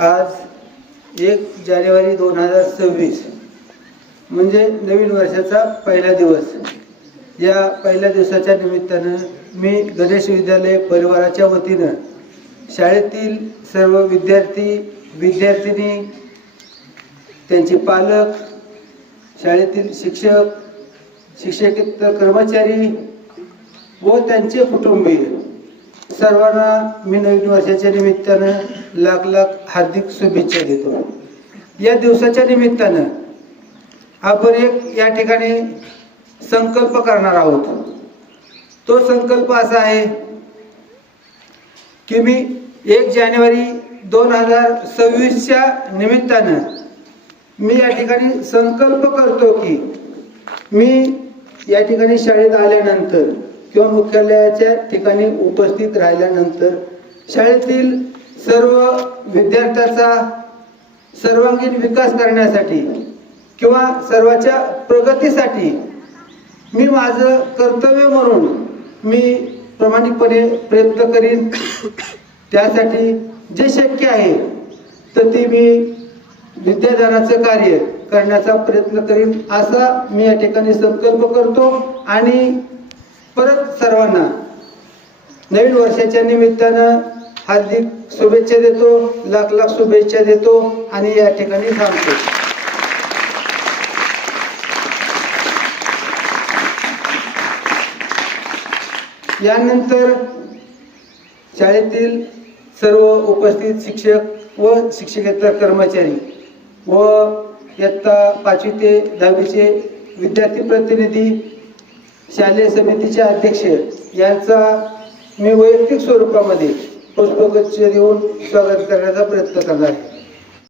आज 1 जानेवारी 2026 म्हणजे नवीन वर्षाचा पहिला दिवस। या पहिल्या दिवसाच्या निमित्तानं मी गणेश विद्यालय परिवाराच्या वतीनं शाळेतील सर्व विद्यार्थी विद्यार्थिनी, त्यांचे पालक, शाळेतील शिक्षक शिक्षकेतर कर्मचारी व त्यांचे कुटुंबीय सर्वांना मी नवीन वर्षाच्या निमित्तानं लाख लाख हार्दिक शुभेच्छा देतो। या दिवसाच्या निमित्तानं आपण एक या ठिकाणी संकल्प करणार आहोत। तो संकल्प असा आहे की मी 1 जानेवारी 2026च्या निमित्तानं मी या ठिकाणी संकल्प करतो की मी या ठिकाणी शाळेत आल्यानंतर किंवा मुख्यालयाच्या ठिकाणी उपस्थित राहिल्यानंतर शाळेतील सर्व विद्यार्थ्यांचा सर्वांगीण विकास करण्यासाठी किंवा सर्वांच्या प्रगतीसाठी मी माझं कर्तव्य म्हणून मी प्रामाणिकपणे प्रयत्न करीन। त्यासाठी जे शक्य आहे तर ते मी विद्यादानाचं कार्य करण्याचा प्रयत्न करीन असा मी या ठिकाणी संकल्प करतो। आणि परत सर्वांना नवीन वर्षाच्या निमित्तानं हार्दिक शुभेच्छा देतो, लाख लाख शुभेच्छा देतो आणि या ठिकाणी थांबतो। यानंतर शाळेतील सर्व उपस्थित शिक्षक व शिक्षकेतर कर्मचारी व इयत्ता 5वी ते 10वीचे विद्यार्थी प्रतिनिधी, शालेय समितीचे अध्यक्ष यांचा मी वैयक्तिक स्वरूपामध्ये पुष्पगुच्छ देऊन स्वागत करण्याचा प्रयत्न करणार आहे।